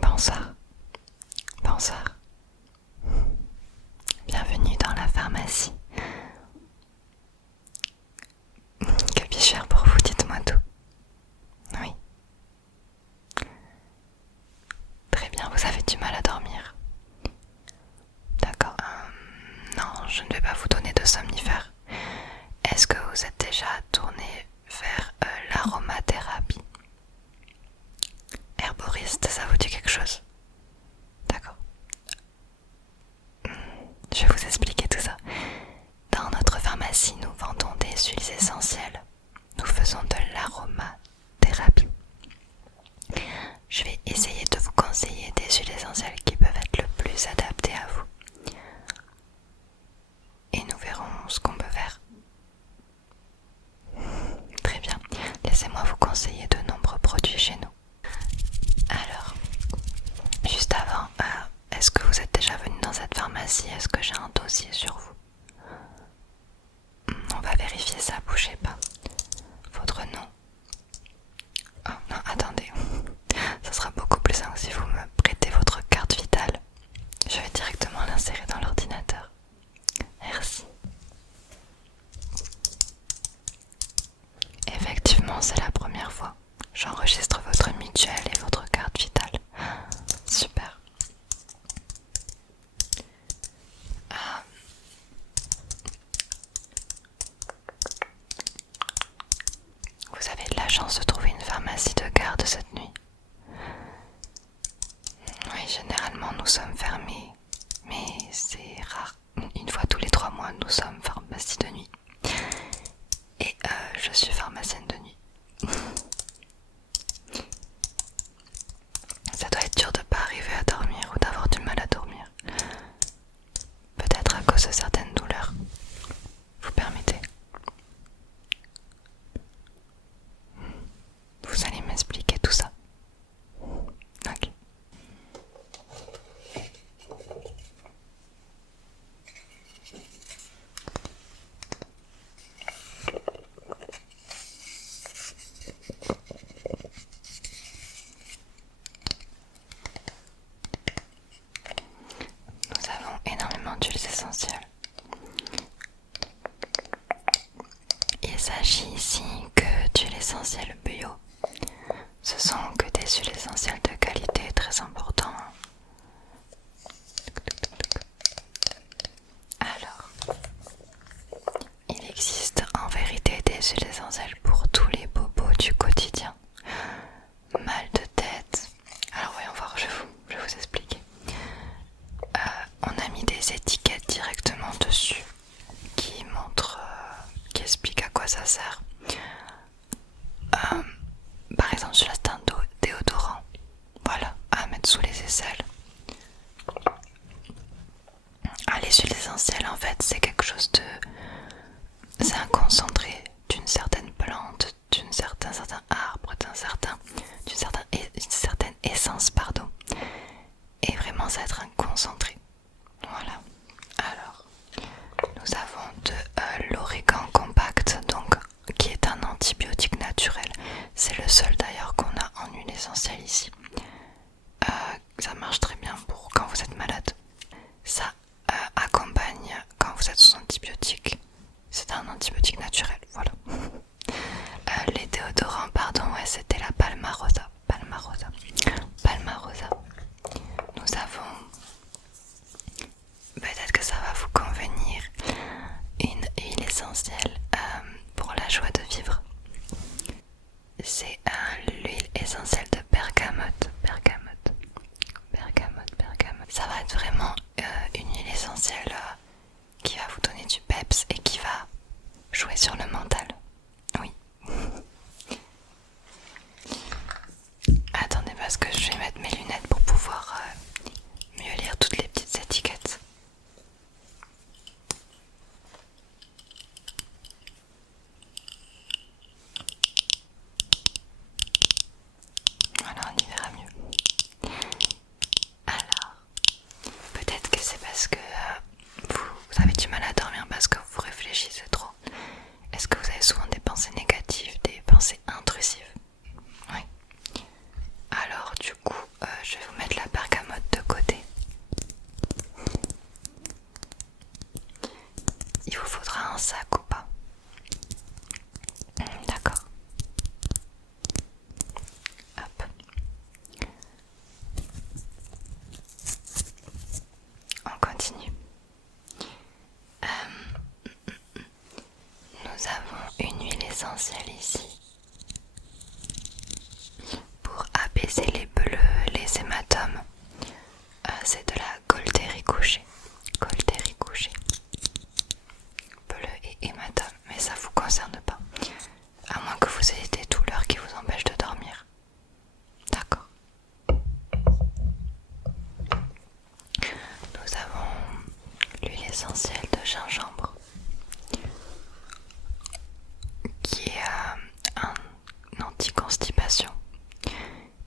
Bonsoir, bonsoir. Bienvenue dans la pharmacie. Que puis-je faire pour vous? Dites-moi tout. Oui. Très bien, vous avez du mal à dormir. D'accord. Non, je ne vais pas vous donner de somnifères. Est-ce que vous êtes déjà tourné vers l'aromathérapie? Herboriste, ça vous dit quelque chose? D'accord. Je vais vous expliquer tout ça. Dans notre pharmacie, nous vendons des huiles essentielles. Nous faisons de l'aromathérapie. Je vais essayer de vous conseiller des huiles essentielles qui peuvent être le plus adaptées à vous. Et nous verrons ce qu'on peut faire. Très bien. Laissez-moi vous conseiller de nombreux produits chez nous. Alors, juste avant, est-ce que vous êtes déjà venu dans cette pharmacie? Est-ce que j'ai un dossier sur vous? On va vérifier ça, bougez pas. Votre nom. Oh non, attendez. Ça sera beaucoup plus simple si vous me prêtez votre carte vitale. Je vais directement l'insérer dans l'ordinateur. Merci. Effectivement, c'est la première fois. J'enregistre votre mutuelle et votre carte vitale. Super. Vous avez de la chance de trouver une pharmacie de garde cette nuit. Oui, généralement nous sommes fermés, mais c'est rare. Une fois tous les 3 mois, nous sommes pharmacie de nuit. Et je suis pharmacienne de nuit. Ça doit être dur de pas arriver à dormir ou d'avoir du mal à dormir. Peut-être à cause de certaines douleurs. Vous permettez? Vous allez m'expliquer tout ça. Ok. Nous avons énormément d'huiles essentielles. Il s'agit ici que d'huiles essentielles bio. Ce sont que des huiles essentielles de qualité très importante. Alors, il existe en vérité des huiles essentielles pour tous les bobos du quotidien. Mal de tête. Alors voyons voir, je vais vous expliquer. On a mis des étiquettes directement dessus qui montrent, qui expliquent à quoi ça sert. Par exemple, sur c'est un déodorant. Voilà, à mettre sous les aisselles. Les huiles essentielles, en fait, c'est quelque chose de... C'est un concentré d'une certaine plante, d'un certain arbre, d'une certaine essence, pardon. Et vraiment, ça va être un concentré. Voilà. Alors, nous avons de l'origan compact, donc qui est un antibiotique naturel. C'est le seul d'ailleurs qu'on a en huile essentielle ici. Ça marche très bien pour quand vous êtes malade. Ça accompagne quand vous êtes sous antibiotique. C'est un antibiotique naturel, voilà. Les déodorants, pardon, ouais, c'était la Palmarosa. Palmarosa. Nous avons essentiel ici pour apaiser les bleus, les hématomes. C'est de la Gaultérie couchée. Gaultérie couchée. Bleu et hématome, mais ça vous concerne pas. À moins que vous ayez des douleurs qui vous empêchent de dormir. D'accord. Nous avons l'huile essentielle de gingembre qui est un anti-constipation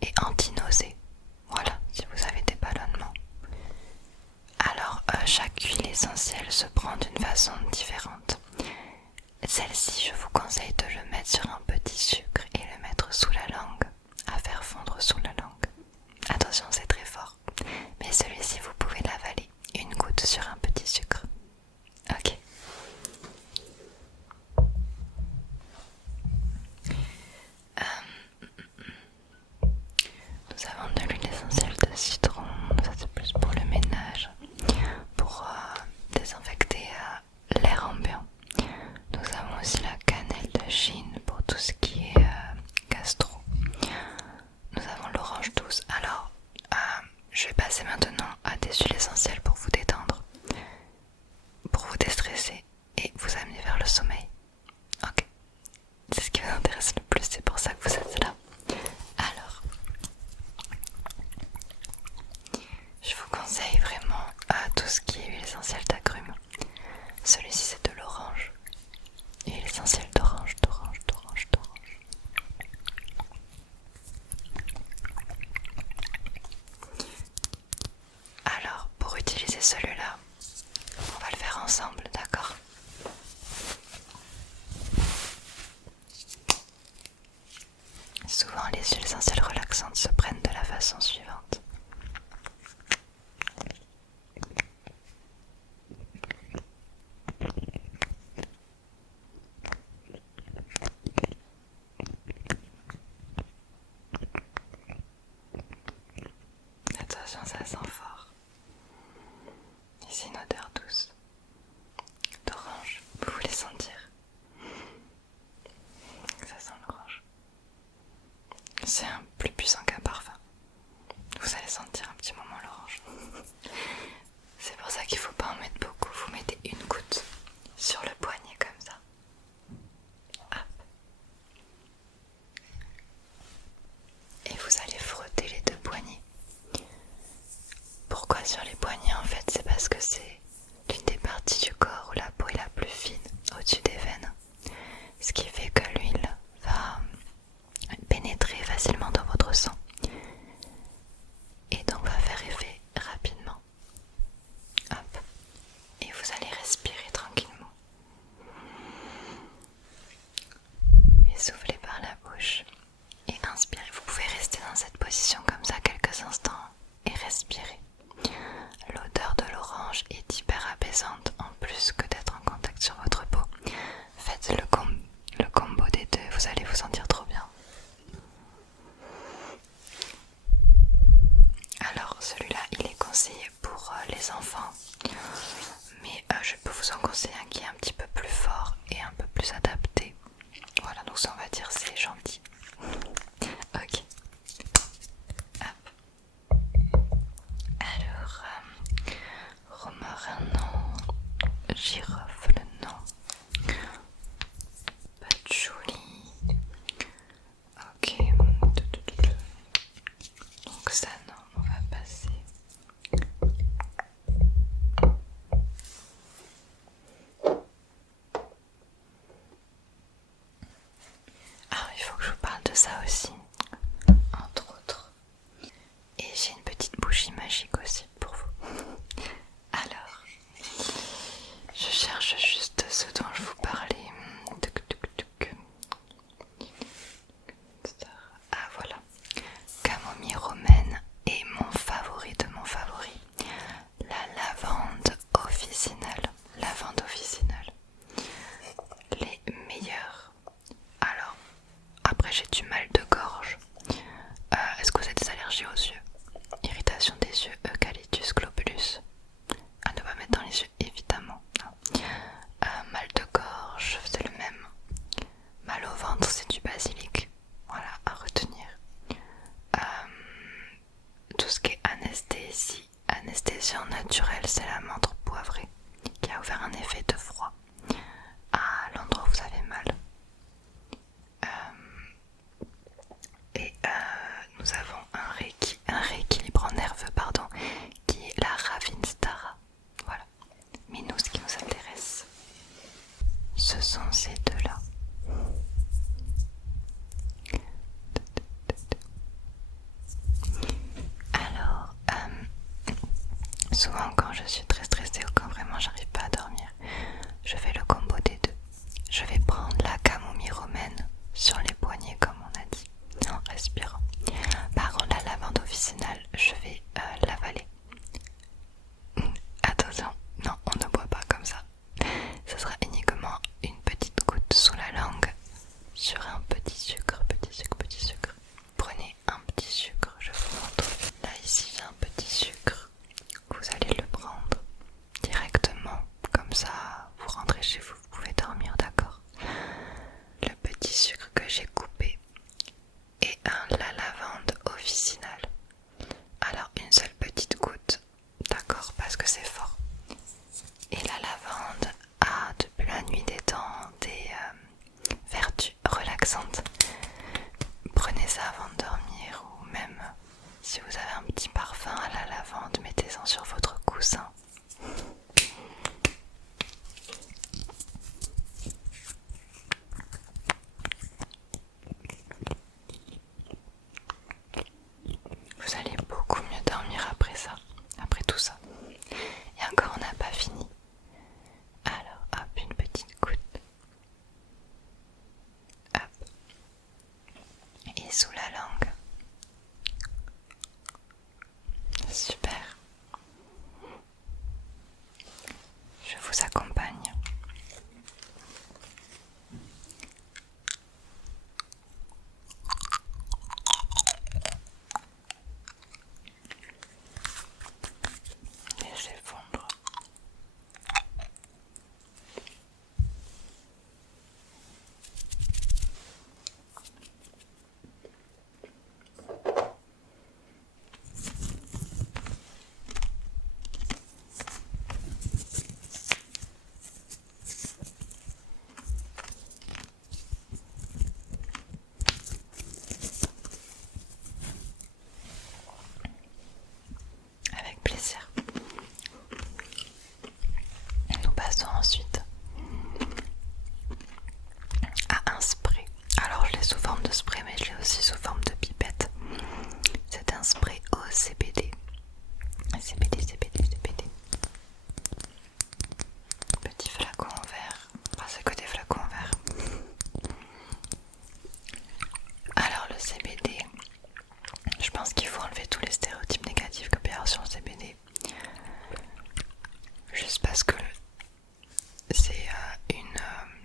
et anti-nausée. Voilà, si vous avez des ballonnements. Alors, chaque huile essentielle se prend d'une façon différente. Celle-ci, je vous conseille de le mettre sur un petit sucre et le mettre sous la langue, à faire fondre sous la langue. Attention, c'est très fort. Mais celui-ci, vous pouvez l'avaler. Une goutte sur un petit sucre. Ok. Nous avons de l'huile essentielle de citron. Ça, c'est plus pour le ménage. Pour désinfecter l'air ambiant. Nous avons aussi la cannelle de Chine pour tout ce qui est gastro. Nous avons l'orange douce. Alors, je vais passer maintenant à des huiles essentielles pour vous détendre, pour vous déstresser et vous amener vers le sommeil. Ok, c'est ce qui vous intéresse le plus, c'est pour ça que vous êtes là. Alors, je vous conseille vraiment tout ce qui est huile essentielle d'agrumes. Celui-ci c'est de l'orange. Huile essentielle d'orange, d'orange, d'orange, d'orange. Alors, pour utiliser celui-là, on va le faire ensemble, d'accord? Souvent, les huiles essentielles relaxantes se prennent de la façon suivante. Attention, ça sent fort. Et c'est une odeur douce d'orange. Vous voulez sentir? Ça sent l'orange. C'est un plus puissant qu'un parfum. Vous allez sentir un petit moment l'orange. C'est pour ça qu'il ne faut pas en mettre beaucoup. Vous mettez une goutte sur le poignet comme ça. Hop. Et vous allez frotter les deux poignets. Pourquoi sur les poignets en fait? C'est parce que c'est l'une des parties du corps où la peau est la plus fine, au-dessus des veines. Ce qui fait que l'huile va pénétrer facilement dans votre sang. Et donc va faire effet rapidement. Hop. Et vous allez respirer tranquillement. Et soufflez par la bouche. Et inspirez. Vous pouvez rester dans cette position comme ça quelques instants et respirer. L'odeur de l'orange est hyper apaisante en plus que d'être en contact sur votre peau. Faites le combo des deux, vous allez vous sentir trop bien. Alors celui-là il est conseillé pour les enfants, mais je peux vous en conseiller un qui est un petit peu plus fort et un peu plus adapté. Voilà, donc ça on va dire c'est gentil. Ok. Hop. Alors, romarin non, girofle non, patchouli. Ok. Donc ça non, on va passer. Ah, il faut que je vous parle de ça aussi, entre autres. Et j'ai une petite bougie magique aussi pour vous. Alors, je cherche juste ce dont je vous parlais. Ah voilà, camomille romaine et mon favori de mon favori, la lavande officinale. Lavande officinale, les meilleurs. Alors, après j'ai du mal de gorge sur les poignets comme on a dit, en respirant. Par contre la lavande officinale, je vais l'avaler. Attention, non, on ne boit pas comme ça. Ce sera uniquement une petite goutte sous la langue sur un petit sucre, petit sucre, petit sucre. Prenez un petit sucre, je vous montre. Là ici j'ai un petit sucre. Vous allez le prendre directement, comme ça vous rentrez chez vous, vous pouvez dormir, d'accord? Le petit sucre que j'ai coupé et la lavande officinale. Alors une seule petite goutte, d'accord, parce que c'est fort. Et la lavande a depuis la nuit des temps des vertus relaxantes. Prenez ça avant de dormir ou même si vous avez un petit parfum à la lavande, mettez-en sur votre coussin. Vous allez beaucoup mieux dormir après ça, après tout ça. Et encore, on n'a pas fini. Alors, hop, une petite goutte. Hop. Et sous la langue. Super. Je vous accompagne. Laissez fondre. Avec plaisir. Nous passons ensuite à un spray. Alors je l'ai sous forme de spray, mais je l'ai aussi sous forme de pipette. C'est un spray au CBD. CBD, CBD, CBD. Petit flacon en verre. Enfin, c'est que des flacons en verre. Alors le CBD, je pense qu'il faut enlever tous les stéréotypes négatifs que peut y avoir sur le CBD. Juste parce que c'est une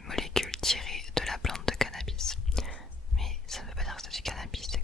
molécule tirée de la plante de cannabis. Mais ça ne veut pas dire que c'est du cannabis, c'est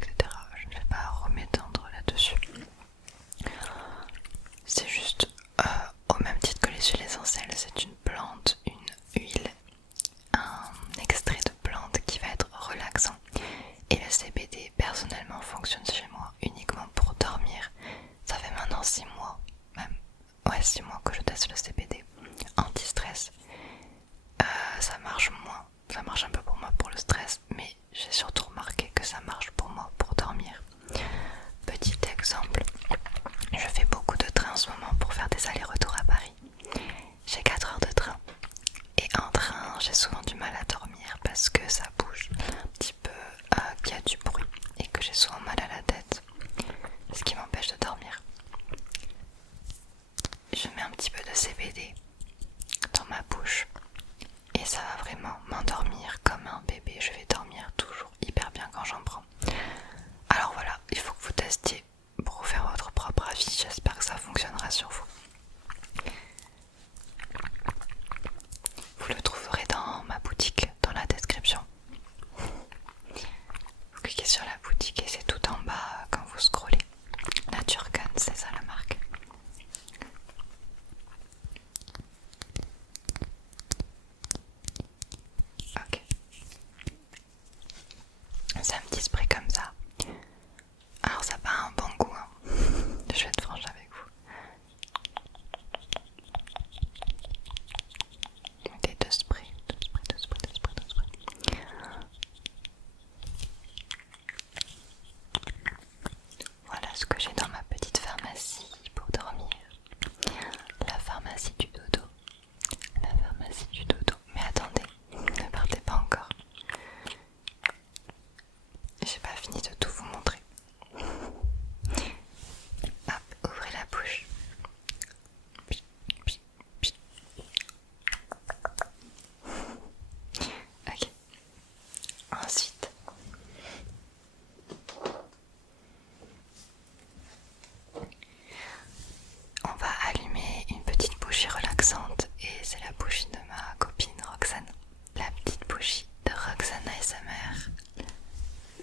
ASMR.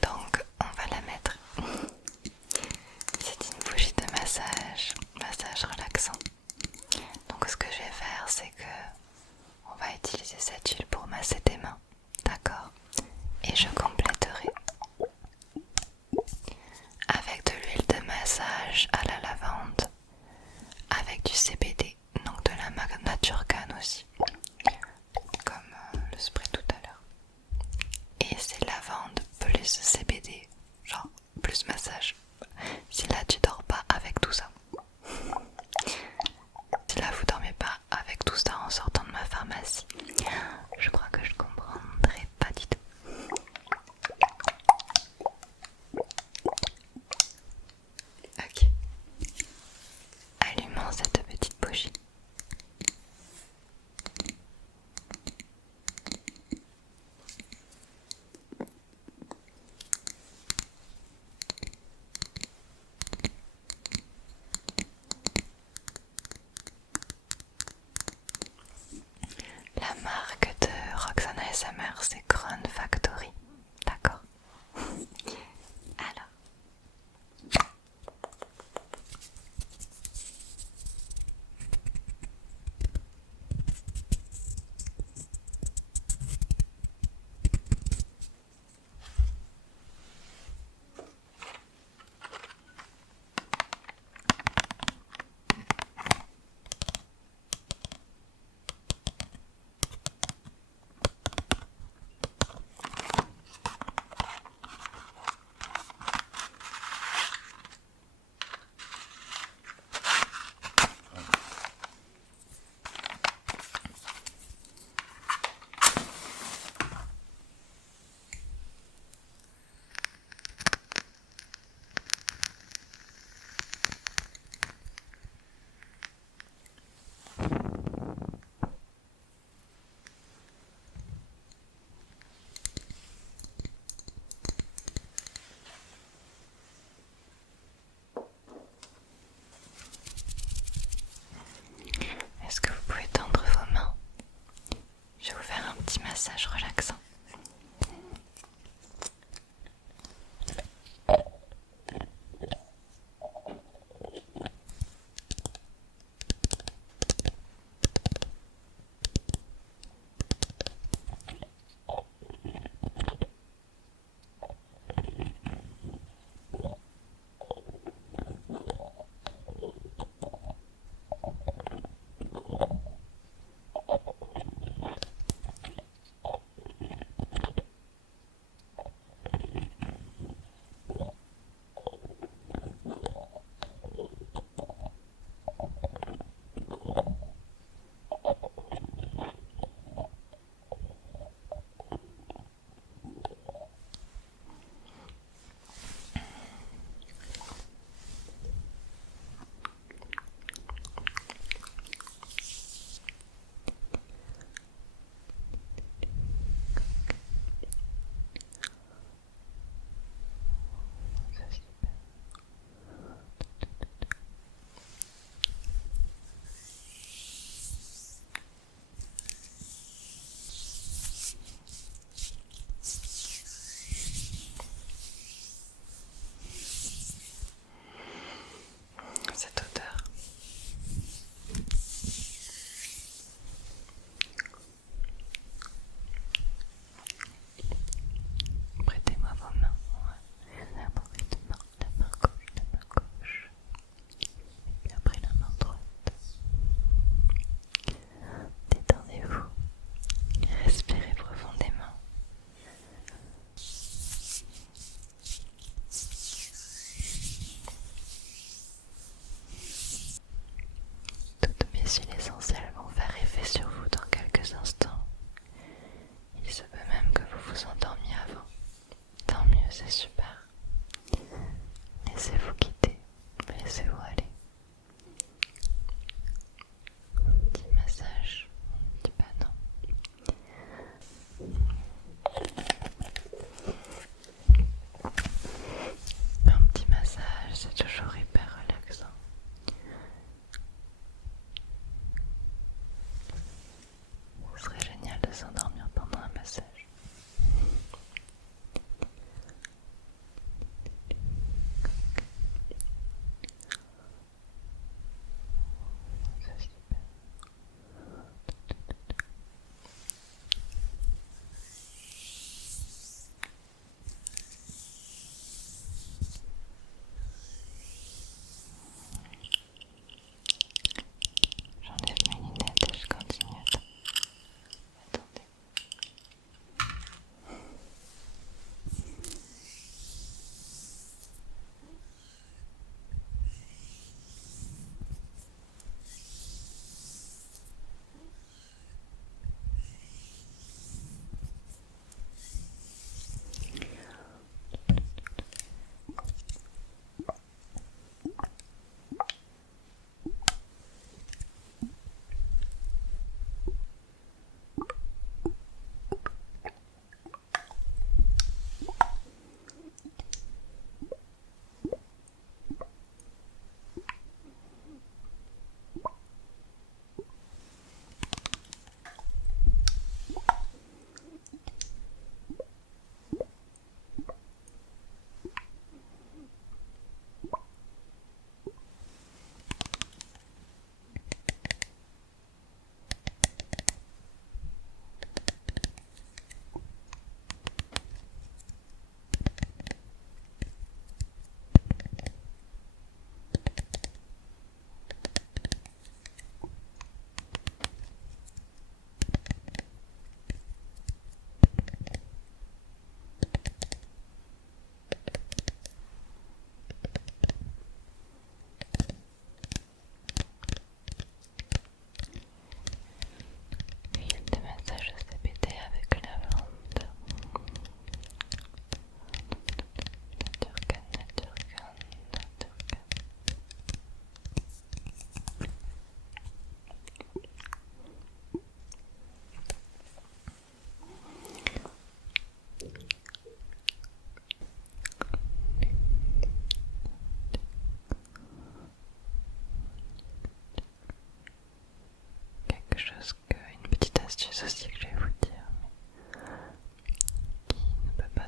Donc on va la mettre. C'est une bougie de massage, massage relaxant. Donc ce que je vais faire, c'est que on va utiliser cette huile pour masser tes mains, d'accord? Et je compléterai avec de l'huile de massage à la lavande, avec du CBD, donc de la marque Naturcan aussi, comme le spray tout à l'heure. Et c'est lavande plus CBD, genre plus massage. Si là tu dors pas avec tout ça, si là vous dormez pas avec tout ça en sortant de ma pharmacie, je crois que je comprendrai pas du tout. Ok. Allumons cette petite bougie. La marque de Roxane ASMR, c'est Crown Factory. D'accord. Alors.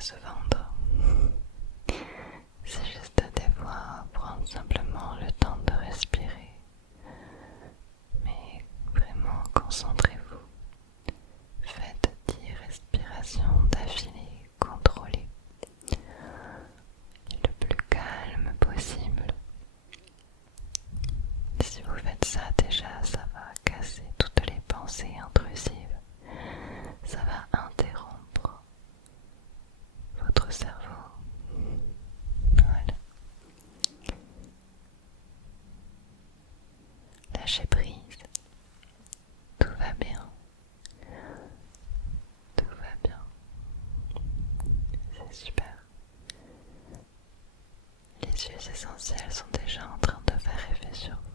se vendre. C'est juste des fois prendre simplement le temps de respirer. Mais vraiment concentrez-vous. Faites 10 respirations d'affilée contrôlées. Le plus calme possible. Si vous faites ça déjà, ça va casser toutes les pensées intrusives. Ça va interrompre votre cerveau. Voilà. Lâchez prise. Tout va bien. Tout va bien. C'est super. Les huiles essentielles sont déjà en train de faire effet sur vous.